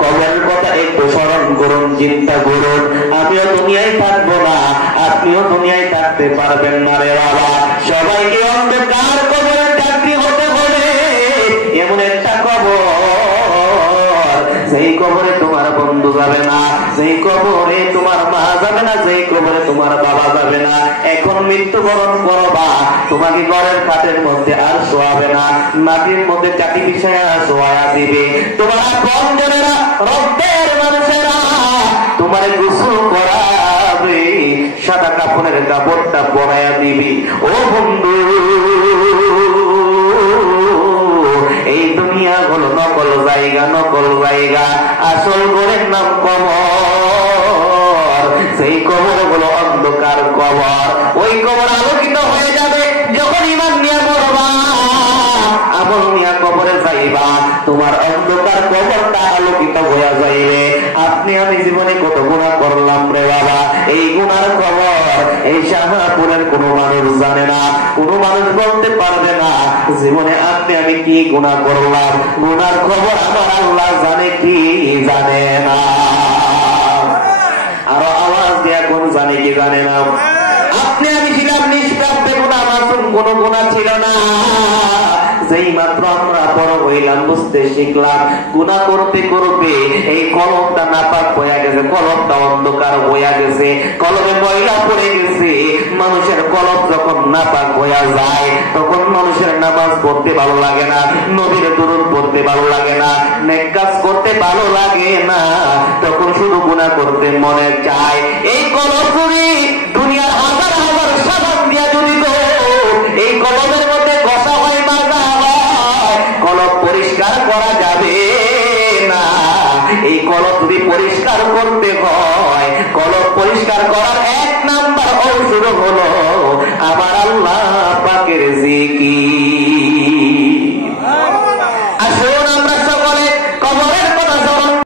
কবরের কথা একটু স্মরণ করুন, চিন্তা করুন। আমিও দুনিয়ায় থাকবো না, আপনিও দুনিয়ায় থাকতে পারবেন না রে বাবা। সবাইকে অন্ধকার কবরের চাকরি হতে হবে। এমন একটা কবর, সেই কবরে তোমার বন্ধু যাবে না, সেই কবরে তোমার মা যাবে না, সেই কবরে তোমার বাবা যাবে না। এখন মৃত্যুবরণ করবা, তোমাকে ঘরের খাটের মধ্যে আর শোয়াবে না, মাটির মধ্যে চাটি বিছায়া শোয়া দিবে। তোমার আপনজনেরা, রক্তের মানুষেরা তোমার গোসল করাবে, সাদা কাপড়ের কাপড়টা পরাইয়া দিবি। ও বন্ধু, এই দুনিয়া হলো নকল জায়গা, নকল জায়গা। আসল ঘরের নাম কবর। সেই কবর হলো অন্ধকার কবর। ওই কবর আলোকিত হয়ে যাবে যখন ঈমান নিয়ে মরবা, আমল নিয়ে কবরে যাইবা, তোমার অন্ধকার কবরটা আলোকিত হয়ে যাইবে। আপনি আমি জীবনে কত গুনাহ করলাম রে বাবা, এই গুনার খবর এই শাহপুরের কোন মানুষ জানে না, কোন মানুষ বলতে পারবে না জীবনে আপনি আমি কি গুনাহ করলাম। গুনার খবর আমার আল্লাহ জানে কি জানে না? আরো আওয়াজ দিয়া কোন জানে কি জানে না? আপনি আমি ছিলাম নিষ্পাপ, বেগুনাহ মাসুম, কোন গুনাহ ছিল না। যেই মাত্র আমরা বড় হইলাম, বুঝতে শিখলাম, গুনাহ করতে করতে এই কলমটা নাপাক হয়ে গেছে, কলমটা অন্ধকার হয়ে গেছে, কলমে ময়লা পড়ে গেছে। মানুষের কলম যখন নাপাক হয়ে যায়, তখন মানুষের নামাজ পড়তে ভালো লাগে না, নবীর দুরূদ পড়তে ভালো লাগে না, নেক কাজ করতে ভালো লাগে না, তখন শুধু গুনাহ করতে মনে চায়। এই কলম যদি দুনিয়ার হাজার হাজার সাবান দিয়া যদি এই কলমের মধ্যে ঘষা হয়, মাজা হয়, কলম পরিষ্কার করা যাবে না। এই কলম যদি পরিষ্কার করতে হয়, কলম পরিষ্কার করার এক নাম্বার ঔষধ হলো